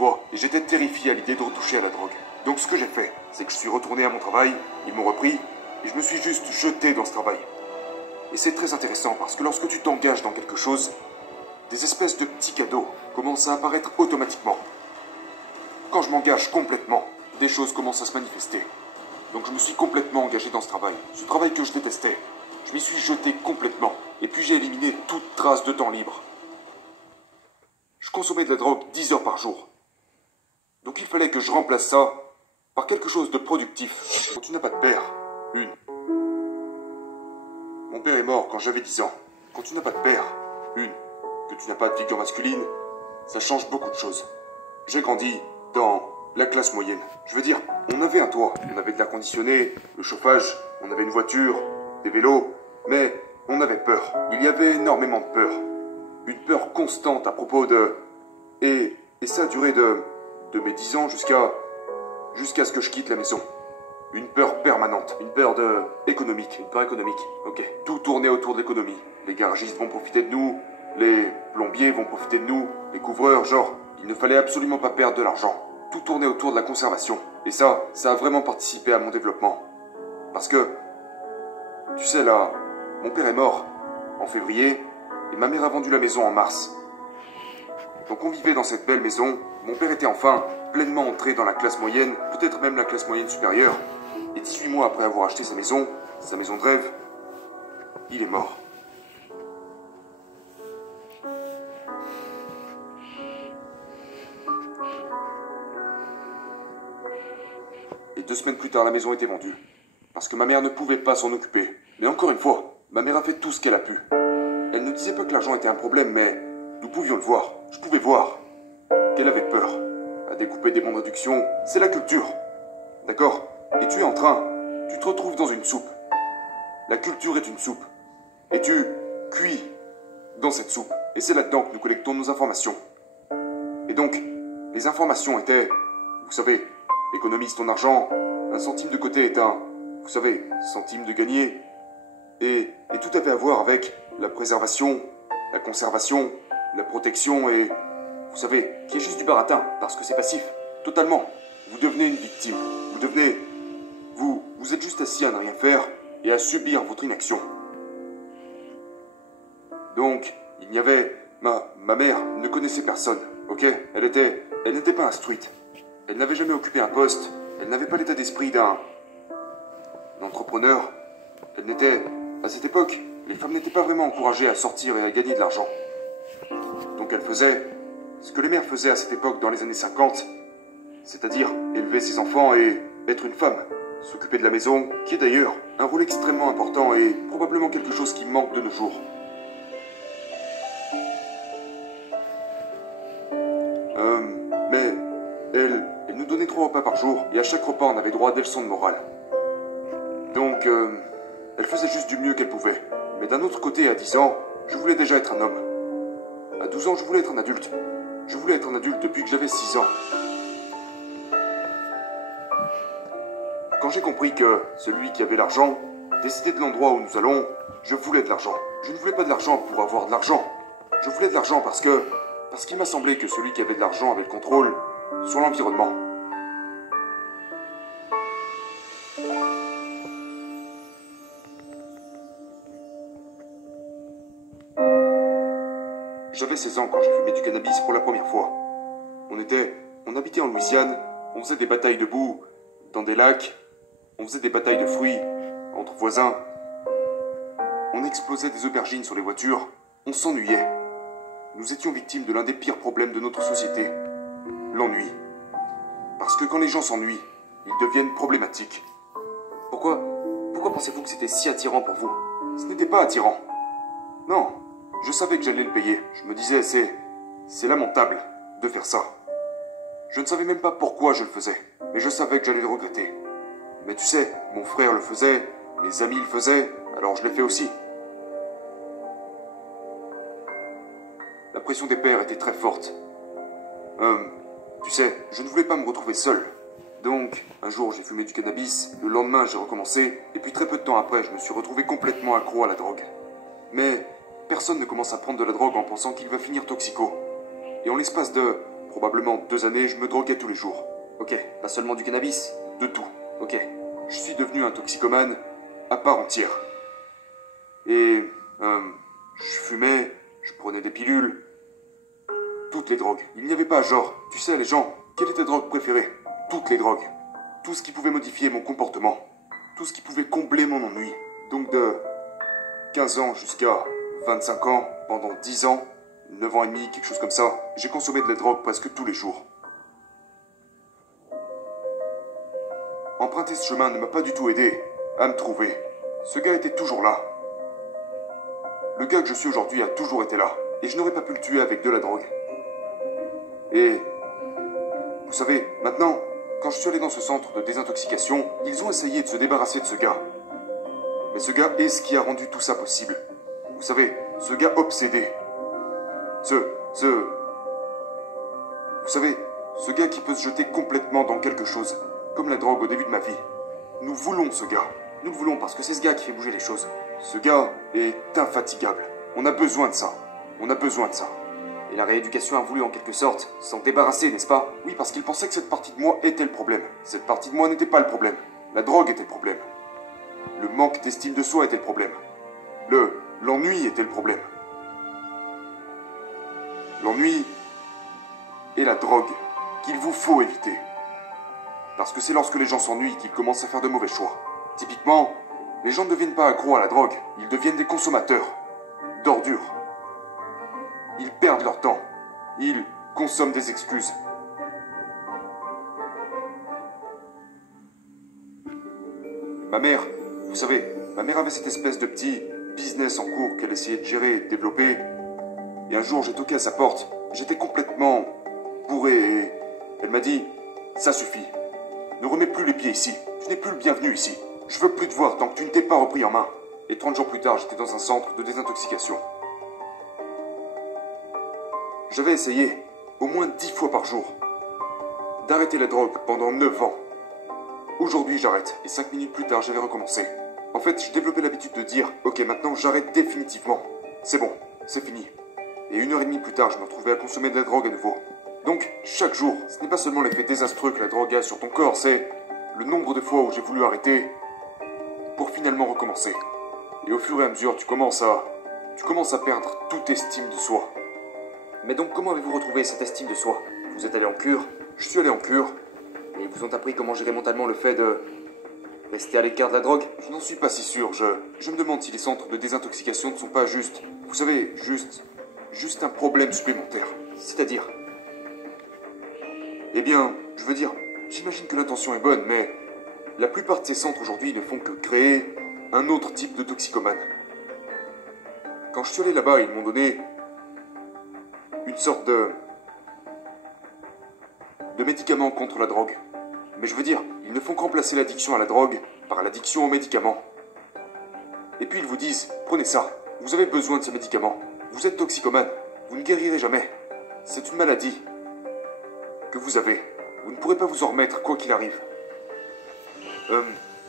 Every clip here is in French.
vois, et j'étais terrifié à l'idée de retoucher à la drogue. Donc ce que j'ai fait, c'est que je suis retourné à mon travail, ils m'ont repris, et je me suis juste jeté dans ce travail. Et c'est très intéressant parce que lorsque tu t'engages dans quelque chose, des espèces de petits cadeaux commencent à apparaître automatiquement. Quand je m'engage complètement, des choses commencent à se manifester. Donc je me suis complètement engagé dans ce travail que je détestais. Je m'y suis jeté complètement, et puis j'ai éliminé toute trace de temps libre. Je consommais de la drogue 10 heures par jour. Donc il fallait que je remplace ça par quelque chose de productif. Quand tu n'as pas de père, une. Mon père est mort quand j'avais 10 ans. Quand tu n'as pas de père, une. Que tu n'as pas de figure masculine, ça change beaucoup de choses. J'ai grandi dans la classe moyenne. Je veux dire, on avait un toit, on avait de l'air conditionné, le chauffage, on avait une voiture, des vélos, mais on avait peur. Il y avait énormément de peur. Une peur constante à propos de... Et ça a duré de mes 10 ans jusqu'à ce que je quitte la maison. Une peur permanente, une peur économique, ok. Tout tournait autour de l'économie. Les garagistes vont profiter de nous, les plombiers vont profiter de nous, les couvreurs, genre, il ne fallait absolument pas perdre de l'argent. Tout tournait autour de la conservation. Et ça a vraiment participé à mon développement. Parce que, tu sais là, mon père est mort en février, et ma mère a vendu la maison en mars. Donc on vivait dans cette belle maison, mon père était enfin pleinement entré dans la classe moyenne, peut-être même la classe moyenne supérieure, et 18 mois après avoir acheté sa maison de rêve, il est mort. Et 2 semaines plus tard, la maison était vendue. Parce que ma mère ne pouvait pas s'en occuper. Mais encore une fois, ma mère a fait tout ce qu'elle a pu. Elle ne disait pas que l'argent était un problème, mais nous pouvions le voir. Je pouvais voir qu'elle avait peur à découper des bons de réduction. C'est la culture. D'accord? Et tu te retrouves dans une soupe. La culture est une soupe. Et tu cuis dans cette soupe. Et c'est là-dedans que nous collectons nos informations. Et donc, les informations étaient, vous savez, économise ton argent, un centime de côté est un, vous savez, centime de gagné. Et tout avait à voir avec la préservation, la conservation, la protection et, vous savez, qui est juste du baratin, parce que c'est passif, totalement. Vous devenez une victime, vous êtes juste assis à ne rien faire et à subir votre inaction. Donc, il n'y avait, ma mère ne connaissait personne, ok? Elle n'était pas instruite. Elle n'avait jamais occupé un poste, elle n'avait pas l'état d'esprit d'un entrepreneur. Elle n'était, à cette époque, les femmes n'étaient pas vraiment encouragées à sortir et à gagner de l'argent. Donc elle faisait ce que les mères faisaient à cette époque dans les années 50, c'est-à-dire élever ses enfants et être une femme, s'occuper de la maison, qui est d'ailleurs un rôle extrêmement important et probablement quelque chose qui manque de nos jours. Mais elle nous donnait 3 repas par jour et à chaque repas on avait droit à des leçons de morale. Donc, elle faisait juste du mieux qu'elle pouvait. Mais d'un autre côté, à 10 ans, je voulais déjà être un homme. À 12 ans, je voulais être un adulte. Je voulais être un adulte depuis que j'avais 6 ans. Quand j'ai compris que celui qui avait l'argent décidait de l'endroit où nous allons, je voulais de l'argent. Je ne voulais pas de l'argent pour avoir de l'argent. Je voulais de l'argent parce qu'il m'a semblé que celui qui avait de l'argent avait le contrôle sur l'environnement. J'avais 16 ans quand j'ai fumé du cannabis pour la première fois. On habitait en Louisiane, on faisait des batailles de boue dans des lacs, on faisait des batailles de fruits entre voisins, on explosait des aubergines sur les voitures, on s'ennuyait. Nous étions victimes de l'un des pires problèmes de notre société, l'ennui. Parce que quand les gens s'ennuient, ils deviennent problématiques. Pourquoi pensez-vous que c'était si attirant pour vous? Ce n'était pas attirant. Non. Je savais que j'allais le payer. Je me disais, c'est lamentable de faire ça. Je ne savais même pas pourquoi je le faisais, mais je savais que j'allais le regretter. Mais tu sais, mon frère le faisait, mes amis le faisaient, alors je l'ai fait aussi. La pression des pères était très forte. Tu sais, je ne voulais pas me retrouver seul. Donc, un jour j'ai fumé du cannabis, le lendemain j'ai recommencé, et puis très peu de temps après, je me suis retrouvé complètement accro à la drogue. Mais personne ne commence à prendre de la drogue en pensant qu'il va finir toxico. Et en l'espace de probablement 2 années, je me droguais tous les jours. Ok, pas seulement du cannabis. De tout. Ok. Je suis devenu un toxicomane à part entière. Et, je fumais, je prenais des pilules. Toutes les drogues. Il n'y avait pas genre, tu sais les gens, quelle est ta drogue préférée? Toutes les drogues. Tout ce qui pouvait modifier mon comportement. Tout ce qui pouvait combler mon ennui. Donc de 15 ans jusqu'à 25 ans, pendant 10 ans, 9 ans et demi, quelque chose comme ça, j'ai consommé de la drogue presque tous les jours. Emprunter ce chemin ne m'a pas du tout aidé à me trouver. Ce gars était toujours là. Le gars que je suis aujourd'hui a toujours été là. Et je n'aurais pas pu le tuer avec de la drogue. Et... vous savez, maintenant, quand je suis allé dans ce centre de désintoxication, ils ont essayé de se débarrasser de ce gars. Mais ce gars est ce qui a rendu tout ça possible. Vous savez, ce gars obsédé. Vous savez, ce gars qui peut se jeter complètement dans quelque chose. Comme la drogue au début de ma vie. Nous voulons ce gars. Nous le voulons parce que c'est ce gars qui fait bouger les choses. Ce gars est infatigable. On a besoin de ça. On a besoin de ça. Et la rééducation a voulu en quelque sorte s'en débarrasser, n'est-ce pas? Oui, parce qu'il pensait que cette partie de moi était le problème. Cette partie de moi n'était pas le problème. La drogue était le problème. Le manque d'estime de soi était le problème. L'ennui était le problème. L'ennui et la drogue qu'il vous faut éviter. Parce que c'est lorsque les gens s'ennuient qu'ils commencent à faire de mauvais choix. Typiquement, les gens ne deviennent pas accros à la drogue, ils deviennent des consommateurs d'ordures. Ils perdent leur temps. Ils consomment des excuses. Ma mère, vous savez, ma mère avait cette espèce de petit business en cours qu'elle essayait de gérer et de développer. Et un jour, j'ai toqué à sa porte. J'étais complètement bourré et elle m'a dit « Ça suffit. Ne remets plus les pieds ici. Tu n'es plus le bienvenu ici. Je veux plus te voir tant que tu ne t'es pas repris en main. » Et 30 jours plus tard, j'étais dans un centre de désintoxication. J'avais essayé, au moins 10 fois par jour, d'arrêter la drogue pendant 9 ans. Aujourd'hui, j'arrête. Et 5 minutes plus tard, j'avais recommencé. En fait, je développais l'habitude de dire « Ok, maintenant, j'arrête définitivement. C'est bon, c'est fini. » Et 1h30 plus tard, je me retrouvais à consommer de la drogue à nouveau. Donc, chaque jour, ce n'est pas seulement l'effet désastreux que la drogue a sur ton corps, c'est le nombre de fois où j'ai voulu arrêter pour finalement recommencer. Et au fur et à mesure, tu commences à perdre toute estime de soi. Mais donc, comment avez-vous retrouvé cette estime de soi? Vous êtes allé en cure? Je suis allé en cure. Et ils vous ont appris comment gérer mentalement le fait de rester à l'écart de la drogue? Je n'en suis pas si sûr. Je me demande si les centres de désintoxication ne sont pas juste... Vous savez, juste un problème supplémentaire. C'est-à-dire? Eh bien, je veux dire, j'imagine que l'intention est bonne, mais la plupart de ces centres aujourd'hui ne font que créer un autre type de toxicomane. Quand je suis allé là-bas, ils m'ont donné une sorte de médicament contre la drogue. Mais je veux dire, ils ne font que remplacer l'addiction à la drogue par l'addiction aux médicaments. Et puis ils vous disent, prenez ça, vous avez besoin de ce médicament. Vous êtes toxicomane, vous ne guérirez jamais. C'est une maladie que vous avez. Vous ne pourrez pas vous en remettre quoi qu'il arrive.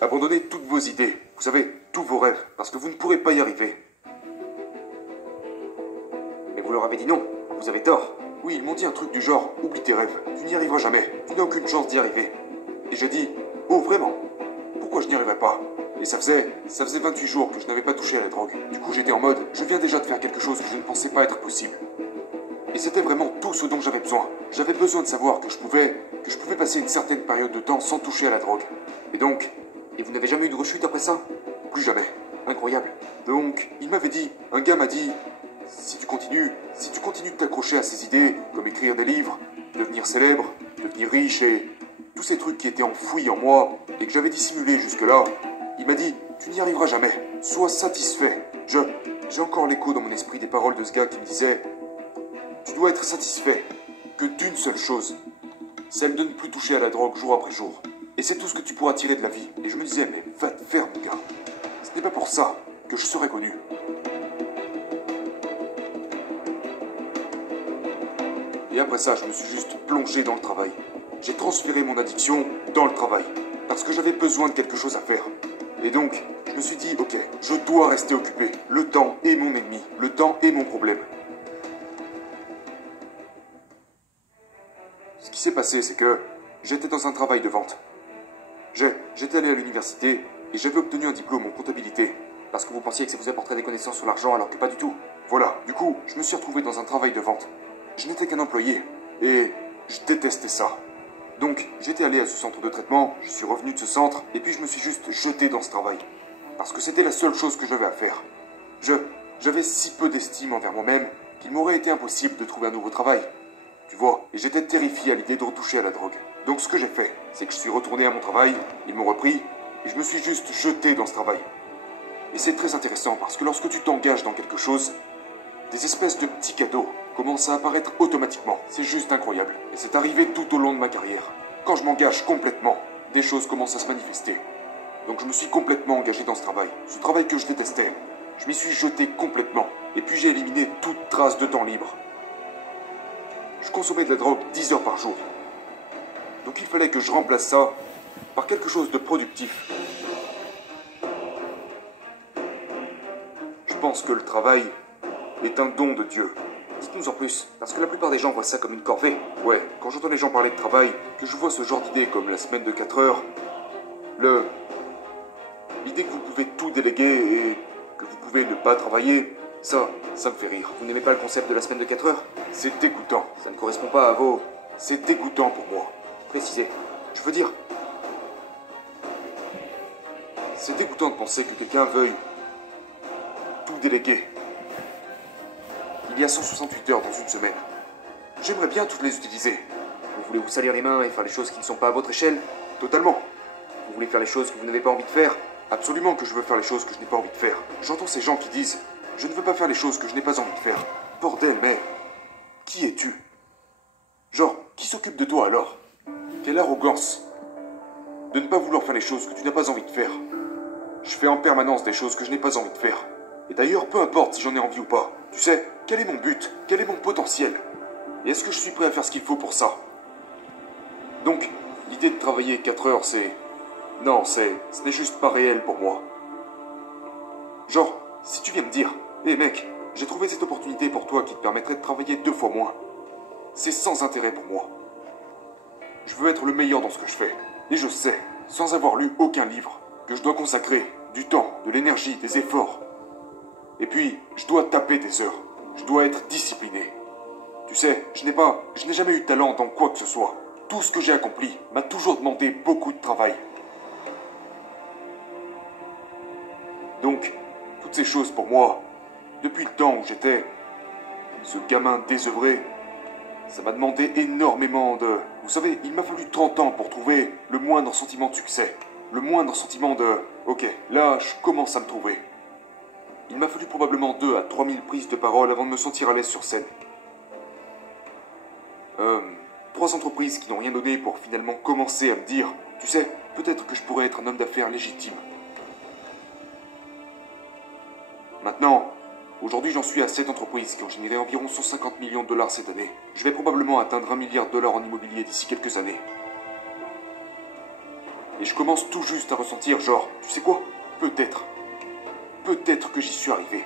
Abandonnez toutes vos idées, vous savez, tous vos rêves, parce que vous ne pourrez pas y arriver. Mais vous leur avez dit non, vous avez tort. Oui, ils m'ont dit un truc du genre, oublie tes rêves, tu n'y arriveras jamais, tu n'as aucune chance d'y arriver. Et j'ai dit, oh vraiment? Pourquoi je n'y arriverais pas? Et ça faisait 28 jours que je n'avais pas touché à la drogue. Du coup, j'étais en mode, je viens déjà de faire quelque chose que je ne pensais pas être possible. Et c'était vraiment tout ce dont j'avais besoin. J'avais besoin de savoir que je pouvais passer une certaine période de temps sans toucher à la drogue. Et donc... Et vous n'avez jamais eu de rechute après ça? Plus jamais. Incroyable. Donc, il m'avait dit, un gars m'a dit, si tu continues de t'accrocher à ces idées, comme écrire des livres, devenir célèbre, devenir riche et tous ces trucs qui étaient enfouis en moi et que j'avais dissimulés jusque-là, il m'a dit, tu n'y arriveras jamais, sois satisfait. J'ai encore l'écho dans mon esprit des paroles de ce gars qui me disait, tu dois être satisfait que d'une seule chose, celle de ne plus toucher à la drogue jour après jour. Et c'est tout ce que tu pourras tirer de la vie. Et je me disais, mais va te faire, mon gars. Ce n'est pas pour ça que je serais connu. Et après ça, je me suis juste plongé dans le travail. J'ai transféré mon addiction dans le travail. Parce que j'avais besoin de quelque chose à faire. Et donc, je me suis dit, ok, je dois rester occupé. Le temps est mon ennemi. Le temps est mon problème. qui s'est passé, c'est que j'étais dans un travail de vente. J'étais allé à l'université et j'avais obtenu un diplôme en comptabilité. Parce que vous pensiez que ça vous apporterait des connaissances sur l'argent alors que pas du tout. Voilà, du coup, je me suis retrouvé dans un travail de vente. Je n'étais qu'un employé et je détestais ça. Donc, j'étais allé à ce centre de traitement, je suis revenu de ce centre et puis je me suis juste jeté dans ce travail. Parce que c'était la seule chose que j'avais à faire. J'avais si peu d'estime envers moi-même qu'il m'aurait été impossible de trouver un nouveau travail. Tu vois, et j'étais terrifié à l'idée de retoucher à la drogue. Donc ce que j'ai fait, c'est que je suis retourné à mon travail, ils m'ont repris, et je me suis juste jeté dans ce travail. Et c'est très intéressant parce que lorsque tu t'engages dans quelque chose, des espèces de petits cadeaux commencent à apparaître automatiquement. C'est juste incroyable. Et c'est arrivé tout au long de ma carrière. Quand je m'engage complètement, des choses commencent à se manifester. Donc je me suis complètement engagé dans ce travail que je détestais. Je m'y suis jeté complètement, et puis j'ai éliminé toute trace de temps libre. Je consommais de la drogue 10 heures par jour. Donc il fallait que je remplace ça par quelque chose de productif. Je pense que le travail est un don de Dieu. Dites-nous en plus, parce que la plupart des gens voient ça comme une corvée. Ouais, quand j'entends les gens parler de travail, que je vois ce genre d'idée comme la semaine de 4 heures, l'idée que vous pouvez tout déléguer et que vous pouvez ne pas travailler, ça me fait rire. Vous n'aimez pas le concept de la semaine de 4 heures? C'est dégoûtant. Ça ne correspond pas à vos... C'est dégoûtant pour moi. Précisez. Je veux dire... C'est dégoûtant de penser que quelqu'un veuille tout déléguer. Il y a 168 heures dans une semaine. J'aimerais bien toutes les utiliser. Vous voulez vous salir les mains et faire les choses qui ne sont pas à votre échelle? Totalement. Vous voulez faire les choses que vous n'avez pas envie de faire? Absolument que je veux faire les choses que je n'ai pas envie de faire. J'entends ces gens qui disent « Je ne veux pas faire les choses que je n'ai pas envie de faire ». Bordel, mais... Qui es-tu? Genre, qui s'occupe de toi alors? Quelle arrogance de ne pas vouloir faire les choses que tu n'as pas envie de faire. Je fais en permanence des choses que je n'ai pas envie de faire. Et d'ailleurs, peu importe si j'en ai envie ou pas. Tu sais, quel est mon but? Quel est mon potentiel? Et est-ce que je suis prêt à faire ce qu'il faut pour ça? Donc, l'idée de travailler 4 heures, c'est... Non, ce n'est juste pas réel pour moi. Genre, si tu viens me dire, hé mec, j'ai trouvé cette opportunité pour toi qui te permettrait de travailler 2 fois moins. C'est sans intérêt pour moi. Je veux être le meilleur dans ce que je fais. Et je sais, sans avoir lu aucun livre, que je dois consacrer du temps, de l'énergie, des efforts. Et puis, je dois taper des heures. Je dois être discipliné. Tu sais, je n'ai jamais eu de talent dans quoi que ce soit. Tout ce que j'ai accompli m'a toujours demandé beaucoup de travail. Donc, toutes ces choses pour moi, depuis le temps où j'étais ce gamin désœuvré, ça m'a demandé énormément de... Vous savez, il m'a fallu 30 ans pour trouver le moindre sentiment de succès. Le moindre sentiment de... Ok, là, je commence à me trouver. Il m'a fallu probablement 2 à 3 000 prises de parole avant de me sentir à l'aise sur scène. 3 entreprises qui n'ont rien donné pour finalement commencer à me dire, tu sais, peut-être que je pourrais être un homme d'affaires légitime. Maintenant, aujourd'hui j'en suis à 7 entreprises qui ont généré environ 150 millions de dollars cette année. Je vais probablement atteindre 1 milliard de dollars en immobilier d'ici quelques années. Et je commence tout juste à ressentir genre, tu sais quoi? Peut-être que j'y suis arrivé.